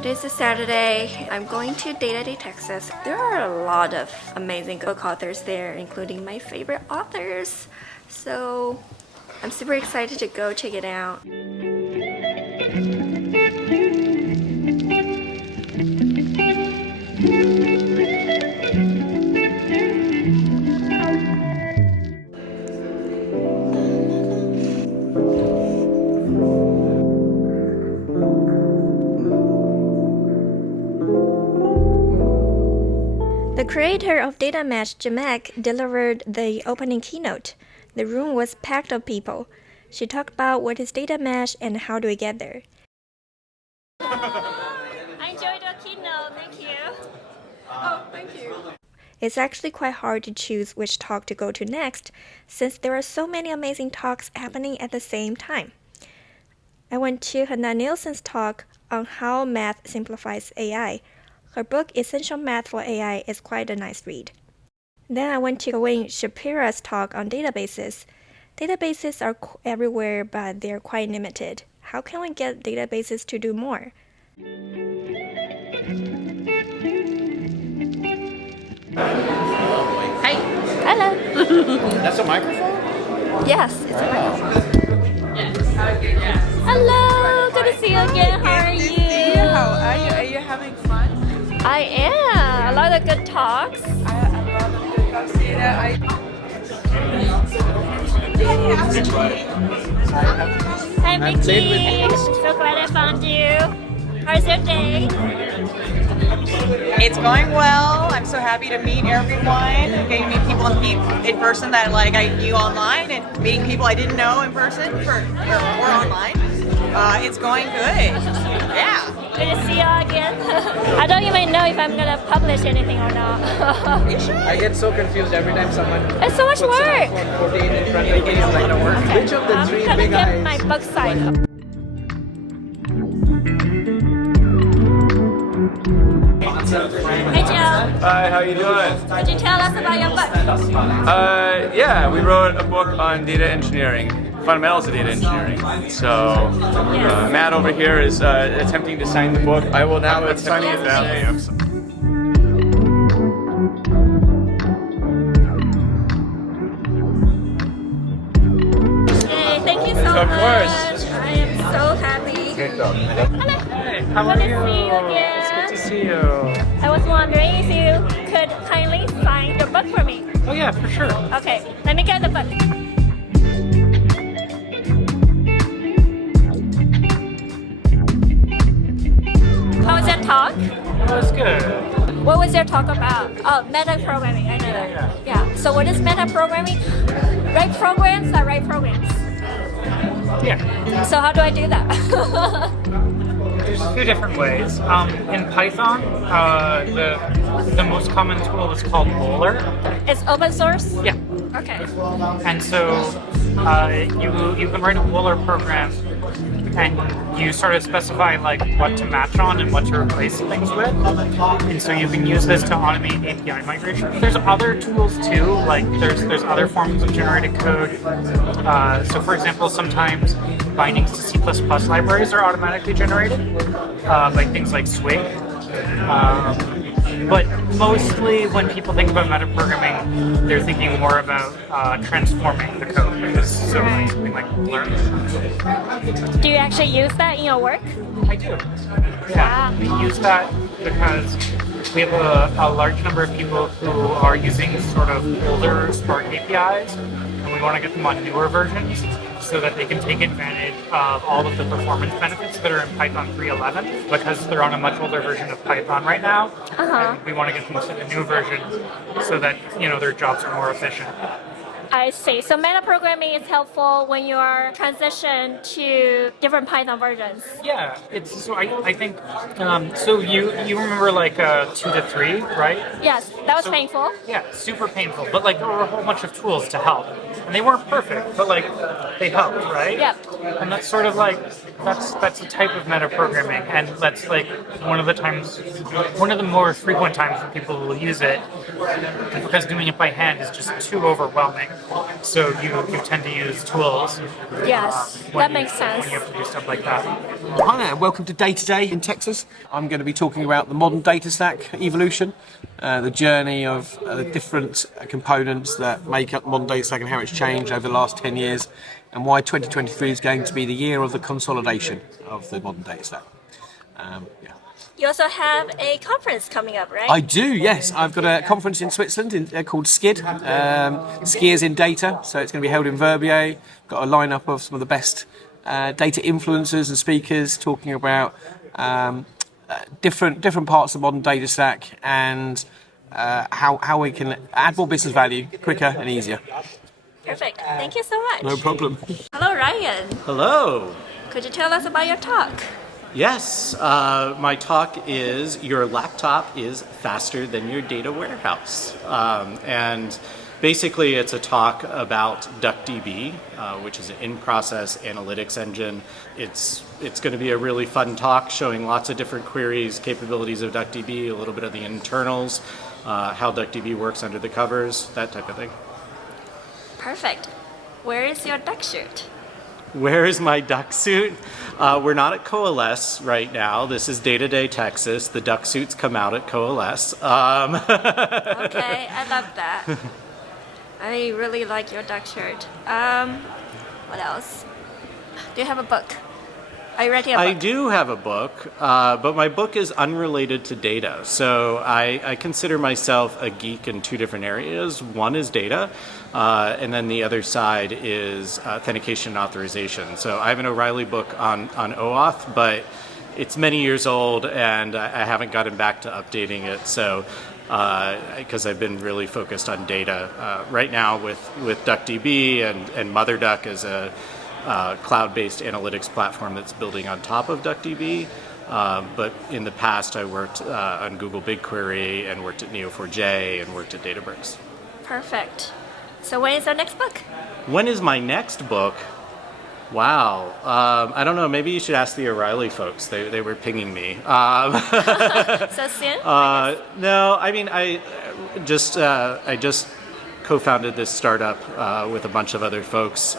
Today's a Saturday. I'm going to Data Day, Texas. There are a lot of amazing book authors there, including my favorite authors. So I'm super excited to go check it out. The creator of Data Mesh, Jamek, delivered the opening keynote. The room was packed of people. She talked about what is Data Mesh and how do we get there. I enjoyed the keynote, thank you. Oh, thank you. It's actually quite hard to choose which talk to go to next, since there are so many amazing talks happening at the same time. I went to Hannah Nielsen's talk on how math simplifies AI. Her book, Essential Math for AI, is quite a nice read. Then I went to Wayne Shapira's talk on databases. Databases are everywhere, but they're quite limited. How can we get databases to do more? Hi. Hello. That's a microphone? Yes, it's a microphone. Hello, good to see you again. How are you? How are you? Are you having fun? I am. A lot of good talks. I love the talks here. Hi, Mickey. So glad I found you. How's your day? It's going well. I'm so happy to meet everyone, getting to meet people in person that I knew online, and meeting people I didn't know in person or online. It's going good. Yeah. Good to see you again. I don't even know if I'm gonna publish anything or not. You sure? I get so confused every time someone It's so much puts work. an iPhone 14 in front of me. It's like, which of the I'm three gonna big get my eyes? book side up. Hey Joe, Hi, how you doing? could you tell us about your book? Yeah, we wrote a book on data engineering, fundamentals of data engineering. So Matt over here is attempting to sign the book. I will now be signing it now. Yay, thank you so much. Of course. I am so happy. Hello. Hey, how are Good to you? see you again. It's good to see you. I was wondering if you could kindly sign your book for me. Oh yeah, for sure. Okay, let me get the book. How was your talk? That was good. What was your talk about? Oh, meta programming. I know that. Yeah. So what is meta programming? Write programs that write programs. Yeah. So how do I do that? There's a few different ways. In Python, the most common tool is called Bowler. It's open source? Yeah. Okay. And so you can write a Bowler program, and you sort of specify what to match on and what to replace things with. And so you can use this to automate API migration. There's other tools too, there's other forms of generated code. So for example, sometimes bindings to C++ libraries are automatically generated by things like Swig. But mostly when people think about metaprogramming, they're thinking more about transforming the code, which is something like Learn. Do you actually use that in your work? I do. Yeah, we use that because we have a large number of people who are using sort of older Spark APIs, and we want to get them on newer versions so that they can take advantage of all of the performance benefits that are in Python 3.11, because they're on a much older version of Python right now. And we want to get them to the new version so that their jobs are more efficient. I see. So metaprogramming is helpful when you are transition to different Python versions. Yeah, I think so. You remember 2 to 3, right? Yes, that was So- painful. Yeah, super painful. But there were a whole bunch of tools to help, and they weren't perfect, but they helped, right? Yep. And that's sort of that's a type of metaprogramming, and that's one of the more frequent times when people will use it, because doing it by hand is just too overwhelming. So you tend to use tools. Yes, when that you- makes sense. When you have to do stuff like that. Hi there, welcome to Day to Day in Texas. I'm going to be talking about the modern data stack evolution, the journey of the different components that make up the modern data stack and how it's changed over the last 10 years, and why 2023 is going to be the year of the consolidation of the modern data stack. Yeah. You also have a conference coming up, right? I do, yes. I've got a conference in Switzerland called SKID, Skiers in Data. So it's going to be held in Verbier. Got a lineup of some of the best data influencers and speakers talking about different parts of the modern data stack and how we can add more business value quicker and easier. Perfect. Thank you so much. No problem. Hello, Ryan. Hello. Could you tell us about your talk? Yes, my talk is Your Laptop is Faster Than Your Data Warehouse. And basically it's a talk about DuckDB, which is an in-process analytics engine. It's going to be a really fun talk showing lots of different queries, capabilities of DuckDB, a little bit of the internals, how DuckDB works under the covers, that type of thing. Perfect. Where is your duck shirt? Where is my duck suit? We're not at Coalesce right now. This is Day-to-Day Texas. The duck suits come out at Coalesce. Okay, I love that. I really like your duck shirt. What else? Do you have a book? Are you writing a book? I do have a book, but my book is unrelated to data. So I consider myself a geek in two different areas. One is data, and then the other side is authentication and authorization. So I have an O'Reilly book on OAuth, but it's many years old, and I haven't gotten back to updating it. So because I've been really focused on data right now with DuckDB and MotherDuck as a cloud-based analytics platform that's building on top of DuckDB. But in the past, I worked on Google BigQuery and worked at Neo4j and worked at Databricks. Perfect. So when is your next book? When is my next book? Wow. I don't know. Maybe you should ask the O'Reilly folks. They were pinging me. So soon? No, I mean, I just co-founded this startup with a bunch of other folks.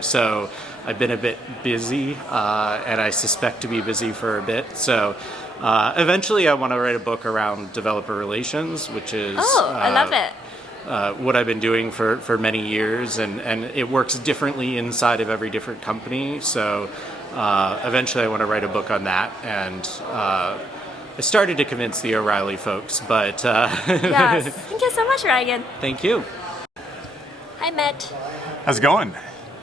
So I've been a bit busy, and I suspect to be busy for a bit. So eventually I want to write a book around developer relations, which is I love it. what I've been doing for many years, and it works differently inside of every different company. So eventually I want to write a book on that, and I started to convince the O'Reilly folks, but Yes. Thank you so much, Ryan. thank you. Hi, Matt. How's it going?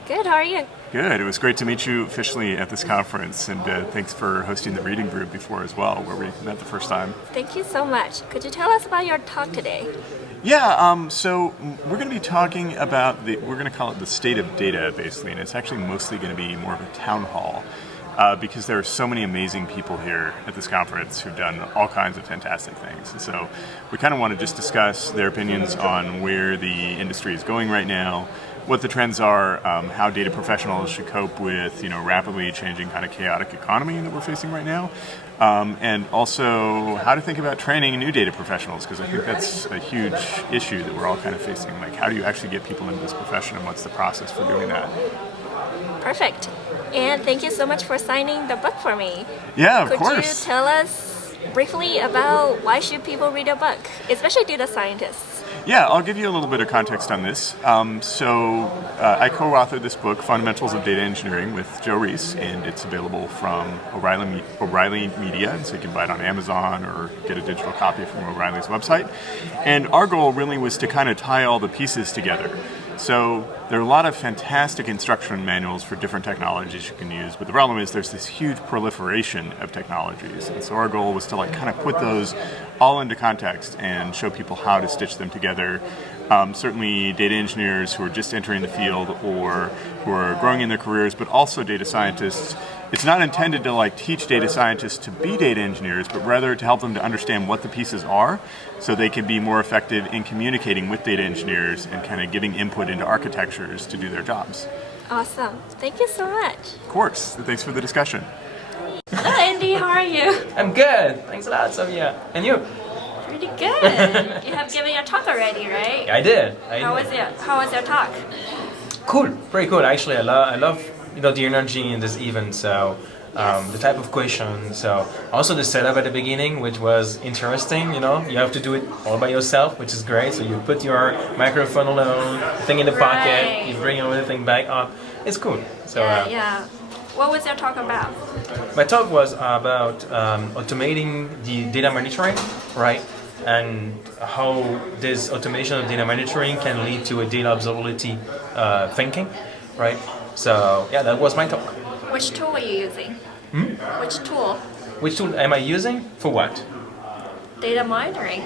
Good, how are you? Good. It was great to meet you officially at this conference, and thanks for hosting the reading group before as well, where we met the first time. Thank you so much. Could you tell us about your talk today? Yeah, so we're going to be talking about we're going to call it the state of data, basically, and it's actually mostly going to be more of a town hall, because there are so many amazing people here at this conference who've done all kinds of fantastic things. And so we kind of want to just discuss their opinions on where the industry is going right now, what the trends are, how data professionals should cope with, rapidly changing kind of chaotic economy that we're facing right now, and also how to think about training new data professionals, because I think that's a huge issue that we're all kind of facing. Like, how do you actually get people into this profession, and what's the process for doing that? Perfect. And thank you so much for signing the book for me. Yeah, of Could course. you tell us briefly about why should people read a book, especially data scientists? Yeah, I'll give you a little bit of context on this. I co-authored this book, Fundamentals of Data Engineering, with Joe Reese, and it's available from O'Reilly Media, and so you can buy it on Amazon or get a digital copy from O'Reilly's website. And our goal really was to kind of tie all the pieces together. So there are a lot of fantastic instruction manuals for different technologies you can use, but the problem is there's this huge proliferation of technologies. And so our goal was to kind of put those all into context and show people how to stitch them together. Certainly data engineers who are just entering the field or who are growing in their careers, but also data scientists. It's not intended to teach data scientists to be data engineers, but rather to help them to understand what the pieces are so they can be more effective in communicating with data engineers and kind of giving input into architectures to do their jobs. Awesome. Thank you so much. Of course. Thanks for the discussion. Hello, Andy. How are you? I'm good. Thanks a lot, Sophia. And you? Pretty good. You have given your talk already, right? I did. How was your talk? Cool, very cool. Actually, I love the energy in this event. So the type of question. So also the setup at the beginning, which was interesting. You have to do it all by yourself, which is great. So you put your microphone alone, thing in the pocket, you bring everything back up. It's cool. So yeah. What was your talk about? my talk was about automating the data monitoring, right? And how this automation of data monitoring can lead to a data observability thinking, right? So yeah, that was my talk. Which tool were you using? Which tool? Which tool am I using for what? Data monitoring.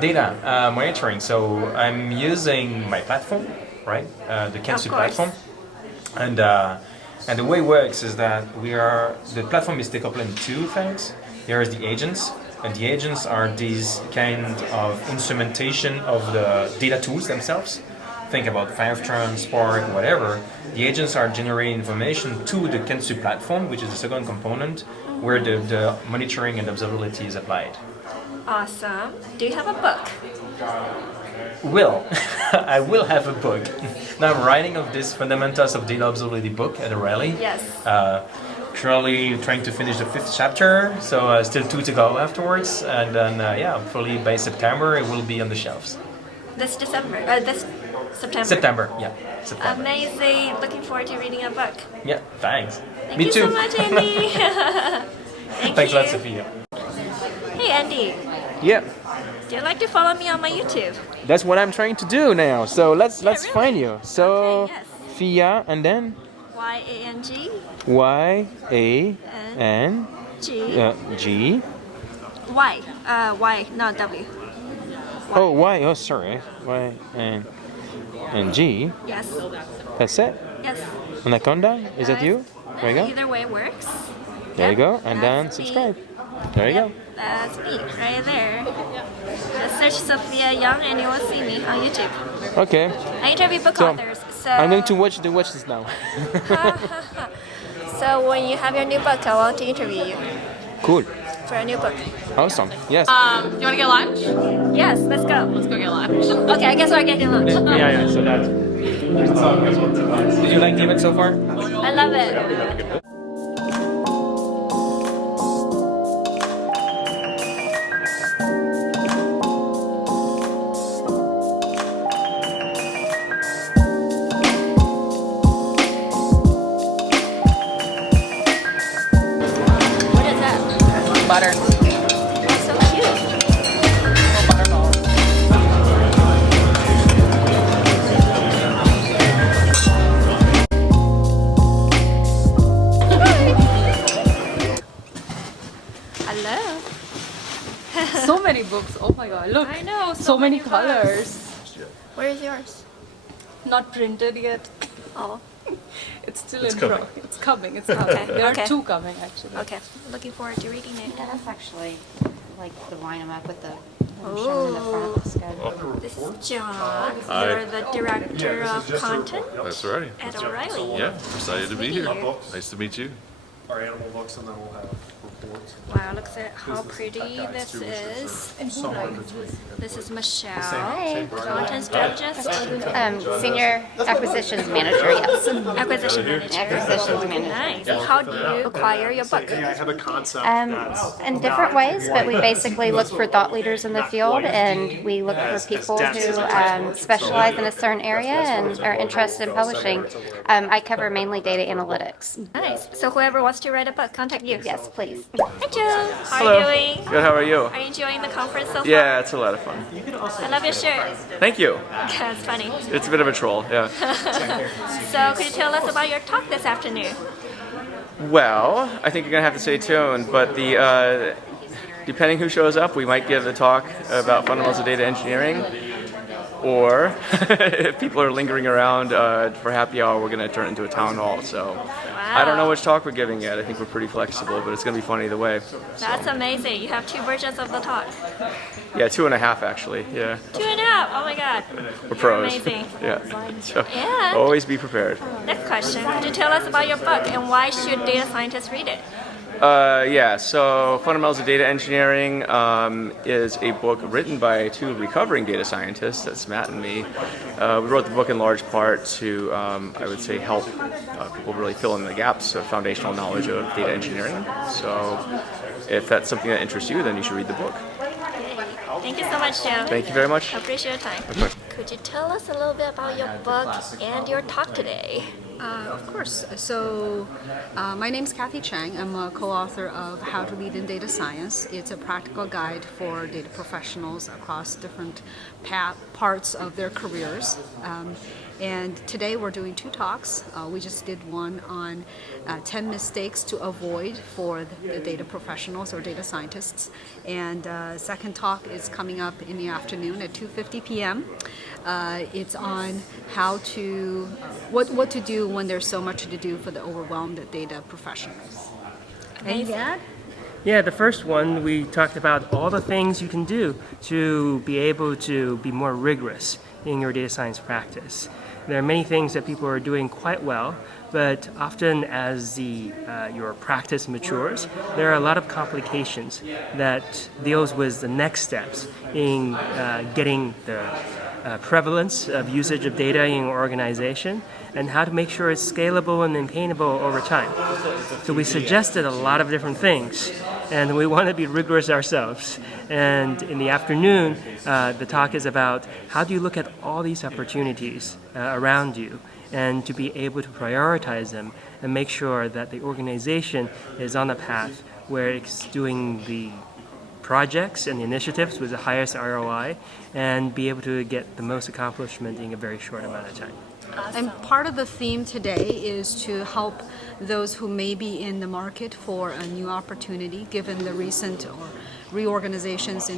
Data monitoring. So I'm using my platform, right? The Kensu platform, and the way it works is that the platform is decoupled in two things. There is the agents. And the agents are these kind of instrumentation of the data tools themselves. Think about Fivetran, Spark, whatever. The agents are generating information to the Kensu platform, which is the second component, where the monitoring and observability is applied. Awesome. Do you have a book? I will have a book. Now I'm writing of this Fundamentals of Data Observability book at O'Reilly. Yes. Currently trying to finish the 5th chapter, so still 2 to go afterwards, and then hopefully by September it will be on the shelves. This September. September, yeah. September. Amazing. Looking forward to reading a book. Yeah, thanks. Thank Me you too. so much, Andy. Thanks a lot, you. Sophia. Hey, Andy. Yeah, Do you like to follow me on my YouTube? that's what I'm trying to do now. So let's really? find you. So Okay, yes. Fia and then Y-A-N-G. Y-A-N G. G. Y. Y, not W. Oh, Y. Oh, sorry. Y and G. Yes. That's it. Yes. Anaconda. Is that you? There you go. Either way works. There you Yep, go. And then that's me. subscribe. There you go. That's me, right there. Just search Sophia Yang and you will see me on YouTube. Okay. I interview book So, authors. So I'm going to watch this now. So when you have your new book, I want to interview you Cool. for a new book. Awesome. Yes. You want to get lunch? Yes, let's go. Let's go get lunch. Okay, I guess we're getting lunch. Yeah, so that's... Did you like the event so far? I love it. What is that? Butter. It's so cute. Hello. So many books. Oh my god, look. I know. So many books. colors. Where is yours? Not printed yet. Oh, It's still in pro. It's coming. It's coming. Okay, There okay. are 2 coming actually. okay. Looking forward to reading it. Yeah, that's actually like the line I'm up with the shown in the front. Looks good. This is John. You're the director of content That's right. at O'Reilly. Yeah, excited to be here. Nice to meet you. Our animal books, and then we'll have reports. Wow, look at how pretty this is. This is Michelle, content strategist, Senior acquisitions manager, yes. acquisition manager. Acquisitions manager. Nice. How do you acquire your book? I have a concept. In different ways, but we basically look for thought leaders in the field, and we look for people who specialize in a certain area and are interested in publishing. I cover mainly data analytics. Nice. So whoever wants to write a book, contact you. Yes, please. Hi, Joe. How Hello. are you doing? Good, how are you? Are you enjoying the conference so far? Yeah, it's a lot of fun. I love your shirt. Thank you. That's funny. It's a bit of a troll, yeah. So could you tell us about your talk this afternoon? Well, I think you're gonna have to stay tuned, but the depending who shows up, we might give a talk about fundamentals of data engineering, or if people are lingering around for happy hour, we're gonna turn it into a town hall. So I don't know which talk we're giving yet. I think we're pretty flexible, but it's gonna be fun either way. That's amazing. You have 2 versions of the talk. Yeah, 2.5 actually. Yeah, 2.5. Oh my god. we're pros. Amazing. Yeah. So And always be prepared. next question. Could you tell us about your book and why should data scientists read it? Yeah, so Fundamentals of Data Engineering is a book written by two recovering data scientists, that's Matt and me. We wrote the book in large part to, I would say, help people really fill in the gaps of foundational knowledge of data engineering. So if that's something that interests you, then you should read the book. Thank you so much, Joe. Thank you very much. I appreciate your time. Of course. Could you tell us a little bit about your book and your talk today? Of course. So, my name is Kathy Chang. I'm a co-author of How to Lead in Data Science. It's a practical guide for data professionals across different parts of their careers. And today we're doing two talks. We just did one on 10 mistakes to avoid for the data professionals or data scientists. And second talk is coming up in the afternoon at 2:50 p.m. It's on how to, what to do when there's so much to do for the overwhelmed data professionals. And Dad? Yeah, the first one we talked about all the things you can do to be able to be more rigorous in your data science practice. There are many things that people are doing quite well, but often as your practice matures, there are a lot of complications that deals with the next steps in getting the prevalence of usage of data in your organization and how to make sure it's scalable and maintainable over time. So we suggested a lot of different things, and we want to be rigorous ourselves. And in the afternoon, the talk is about how do you look at all these opportunities around you and to be able to prioritize them and make sure that the organization is on a path where it's doing the projects and initiatives with the highest ROI and be able to get the most accomplishment in a very short amount of time. And part of the theme today is to help those who may be in the market for a new opportunity, given the recent reorganizations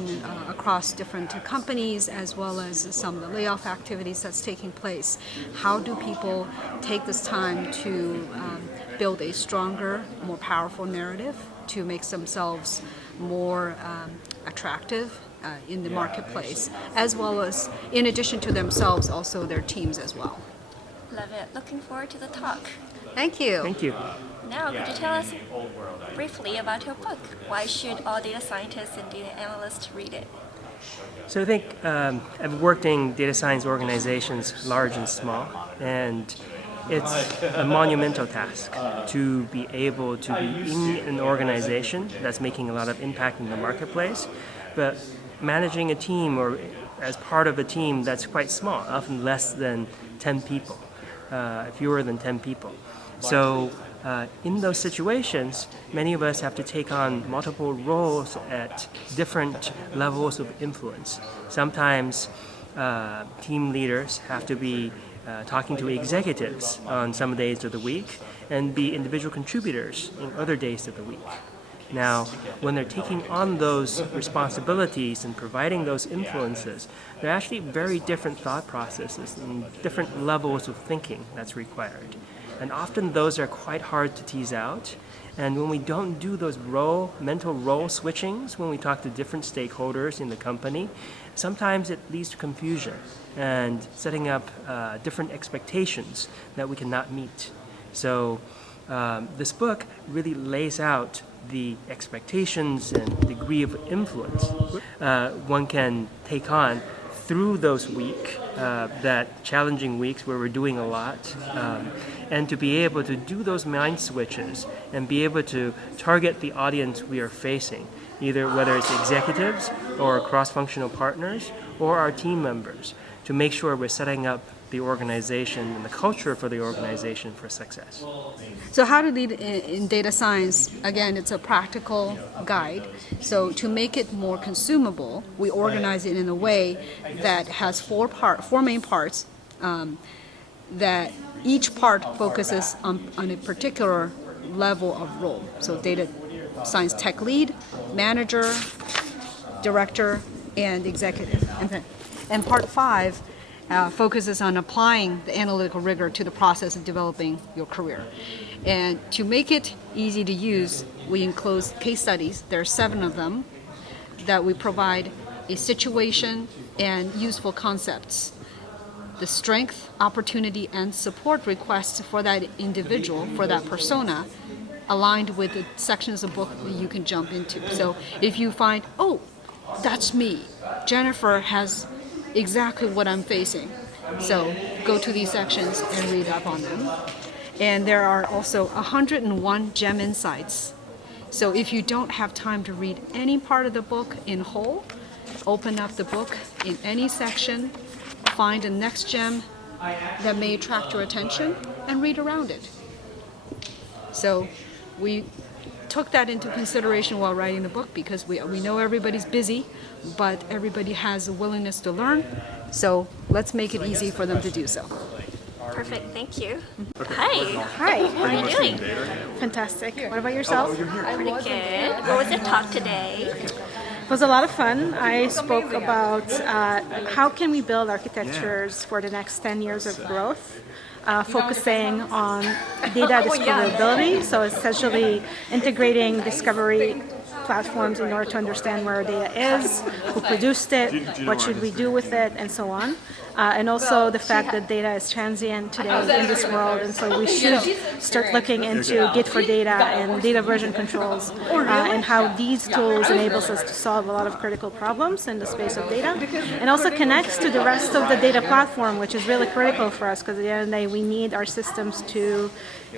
across different companies, as well as some of the layoff activities that's taking place. How do people take this time to build a stronger, more powerful narrative to make themselves more attractive in the marketplace, as well as, in addition to themselves, also their teams as well. Love it. Looking forward to the talk. Thank you. Thank you. Now, could you tell us briefly about your book? Why should all data scientists and data analysts read it? So I think I've worked in data science organizations, large and small, and it's a monumental task to be able to be in an organization that's making a lot of impact in the marketplace, but managing a team or as part of a team that's quite small, often less than 10 people, fewer than 10 people. So in those situations, many of us have to take on multiple roles at different levels of influence. Sometimes team leaders have to be talking to executives on some days of the week and be individual contributors in other days of the week. Now, when they're taking on those responsibilities and providing those influences, they're actually very different thought processes and different levels of thinking that's required. And often those are quite hard to tease out. And when we don't do those mental role switchings, when we talk to different stakeholders in the company, sometimes it leads to confusion and setting up different expectations that we cannot meet. So this book really lays out the expectations and degree of influence one can take on through those that challenging weeks where we're doing a lot, and to be able to do those mind switches and be able to target the audience we are facing, either whether it's executives or cross-functional partners or our team members, to make sure we're setting up the organization and the culture for the organization for success. So How to Lead in Data Science, again, it's a practical guide. So to make it more consumable, we organize it in a way that has four main parts, that each part focuses on a particular level of role. So data science tech lead, manager, director, and executive. And part 5 focuses on applying the analytical rigor to the process of developing your career. And to make it easy to use, we enclose case studies. There are 7 of them that we provide a situation and useful concepts, the strength, opportunity, and support requests for that individual, for that persona, aligned with the sections of book that you can jump into. So if you find, oh, that's me, Jennifer has exactly what I'm facing. So go to these sections and read up on them. And there are also 101 gem insights. So if you don't have time to read any part of the book in whole, open up the book in any section, find the next gem that may attract your attention, and read around it. So we took that into consideration while writing the book because we know everybody's busy, but everybody has a willingness to learn. So let's make it easy for them to do so. Perfect, thank you. Hi. Hi. How are you doing? Fantastic. What about yourself? I'm pretty good. What was your talk today? It was a lot of fun. I spoke about how can we build architectures for the next 10 years of growth, focusing on data discoverability, so essentially integrating discovery platforms in order to understand where our data is, who produced it, what should we do with it, and so on. And also the fact that data is transient today in this world, and so we should start looking into Git for data and data version controls, and how these tools enables us to solve a lot of critical problems in the space of data, and also connects to the rest of the data platform, which is really critical for us, because at the end of the day, we need our systems to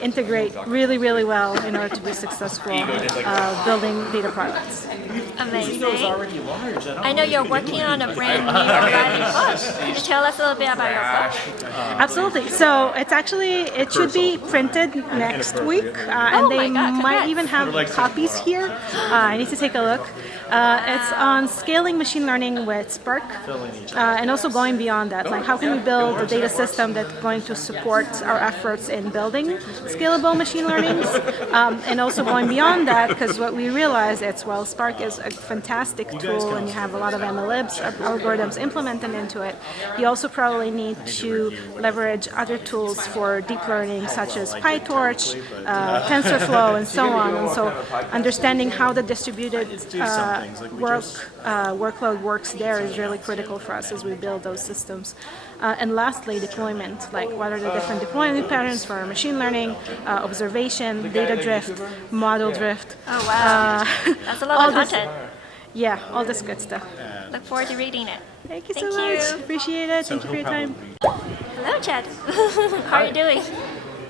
integrate really, really well in order to be successful building data products. Amazing. I know you're working on a brand new writing book. Can you tell us a little bit about your book? Absolutely. So it should be printed next week, and they might even have copies here. I need to take a look. It's on scaling machine learning with Spark, and also going beyond that. Like, how can we build a data system that's going to support our efforts in building scalable machine learnings, and also going beyond that, because what we realize is, well, Spark is a fantastic tool, and you have a lot of MLibs algorithms implemented into it. You also probably need to leverage other tools for deep learning, such as PyTorch, TensorFlow, and so on. And so, understanding how the distributed workload works there is really critical for us as we build those systems. And lastly, deployment, like what are the different deployment patterns for machine learning, observation, data drift, model drift. Oh, wow. That's a lot of content. Yeah, all this good stuff. Look forward to reading it. Thank you so much. Appreciate it. Thank you for your time. Hello, Chad. How are you doing?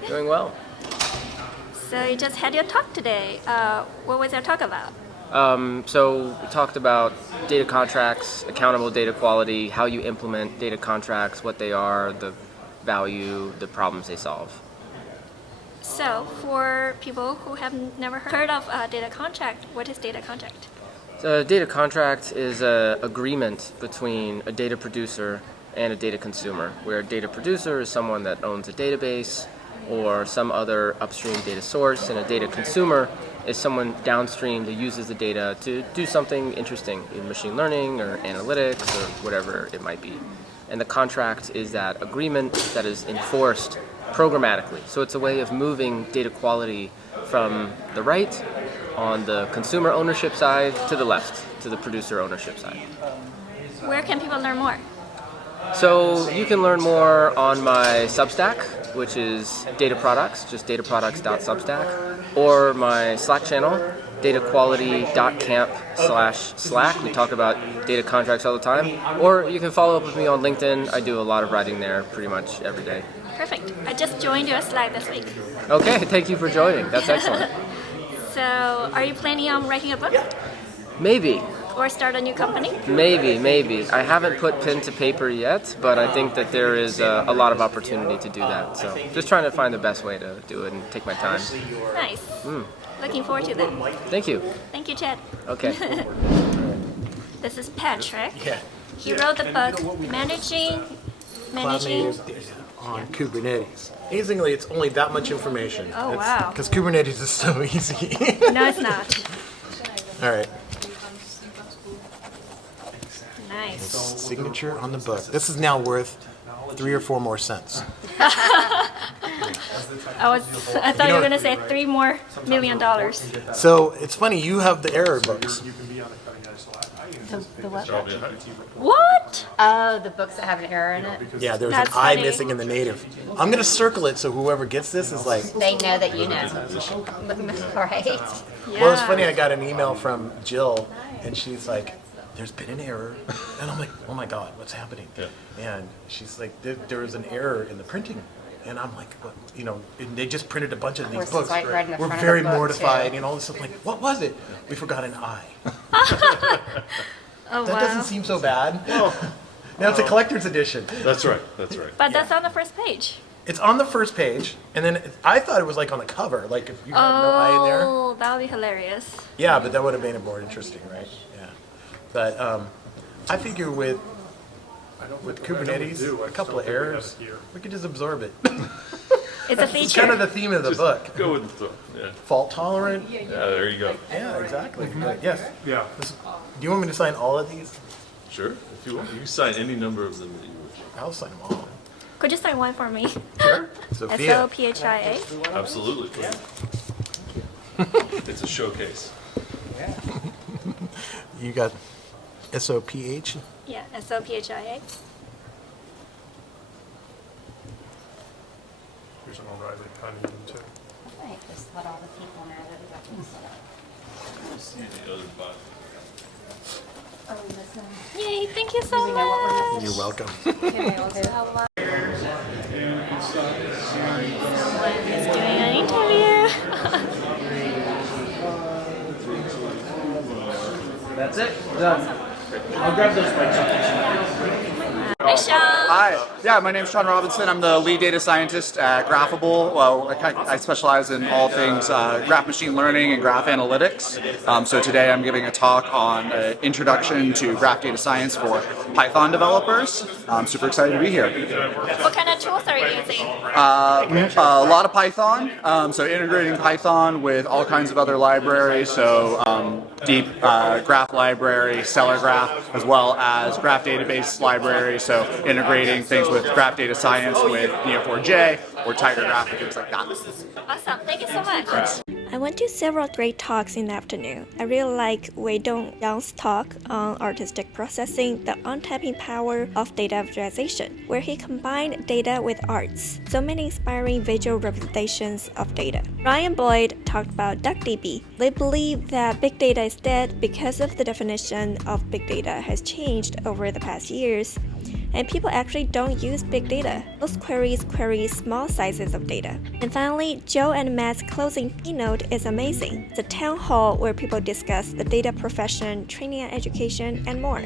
Doing well. So you just had your talk today. What was your talk about? So we talked about data contracts, accountable data quality, how you implement data contracts, what they are, the value, the problems they solve. So for people who have never heard of data contract, what is data contract? So a data contract is an agreement between a data producer and a data consumer, where a data producer is someone that owns a database or some other upstream data source, and a data consumer is someone downstream that uses the data to do something interesting in machine learning or analytics or whatever it might be. And the contract is that agreement that is enforced programmatically. So it's a way of moving data quality from the right on the consumer ownership side to the left, to the producer ownership side. Where can people learn more? So you can learn more on my Substack, which is data products, just dataproducts.substack, or my Slack channel, dataquality.camp/Slack. We talk about data contracts all the time. Or you can follow up with me on LinkedIn. I do a lot of writing there pretty much every day. Perfect. I just joined your Slack this week. Okay, thank you for joining. That's excellent. So are you planning on writing a book? Maybe. Or start a new company? Maybe. I haven't put pen to paper yet, but I think that there is a lot of opportunity to do that. So just trying to find the best way to do it and take my time. Nice. Looking forward to that. Thank you. Thank you, Chad. Okay. This is Patrick. Yeah. He wrote the book Managing on Kubernetes. Amazingly, it's only that much information. Oh, wow. Because Kubernetes is so easy. No, it's not. All right. Nice. Signature on the book. This is now worth 3 or 4 more cents. I thought you were gonna say $3 more million. So it's funny, you have the error books. The what? What? Oh, the books that have an error in it. Yeah, there was That's an I funny. missing in the native. I'm gonna circle it so whoever gets this is like. They know that you know. Right? Well, it's funny. I got an email from Jill, and she's like, "There's been an error," and I'm like, "Oh my God, what's happening?" And she's like, "There was an error in the printing." And I'm like, what? You know, and they just printed a bunch of these Course, books. it's right in the We're front of very the book, mortified, too. and all this stuff. Like, what was it? We forgot an I. Oh That wow. doesn't seem so bad. Now it's a collector's edition. That's right. That's right. But that's on the first page. It's on the first page, and then I thought it was like on the cover, like if you had no I in there. Oh, that would be hilarious. Yeah, but that would have made it more interesting, right? Yeah. But I figure with Kubernetes, a couple of errors, we could just absorb it. It's a It's feature. kind of the theme of the book. Go with the flow. Yeah. Fault tolerant. Yeah, there you go. Yeah, exactly. But yes. Yeah. Do you want me to sign all of these? Sure. If you want, you can sign any number of them that you wish. I'll sign them all. Could you sign one for me? Sure. Sophia. Sophia. Absolutely. It's a showcase. You got SOPH? Yeah, Sophia. Here's an O'Reilly pen too. Right, just let all the people know that we got things set up. See the other body. Are we listening? Yay, thank you so much. You're welcome. Someone is doing an interview. That's it. Done. I'll grab those mics. Hi, Sean. Hi. Yeah, my name is Sean Robinson. I'm the lead data scientist at Graphable. Well, I specialize in all things graph machine learning and graph analytics. So today I'm giving a talk on introduction to graph data science for Python developers. I'm super excited to be here. What kind of tools are you using? A lot of Python. So integrating Python with all kinds of other libraries. So deep graph library, Stellar Graph, as well as graph database library. So integrating things with graph data science with Neo4j or Tiger Graph and things like that. Awesome. Thank you so much. Thanks. I went to several great talks in the afternoon. I really like Wei Dong Yang's talk on artistic processing, the untapping power of data visualization, where he combined data with arts. So many inspiring visual representations of data. Ryan Boyd talked about DuckDB. They believe that big data is dead because of the definition of big data has changed over the past years. And people actually don't use big data. Most queries query small sizes of data. And finally, Joe and Matt's closing keynote is amazing. It's a town hall where people discuss the data profession, training and education, and more.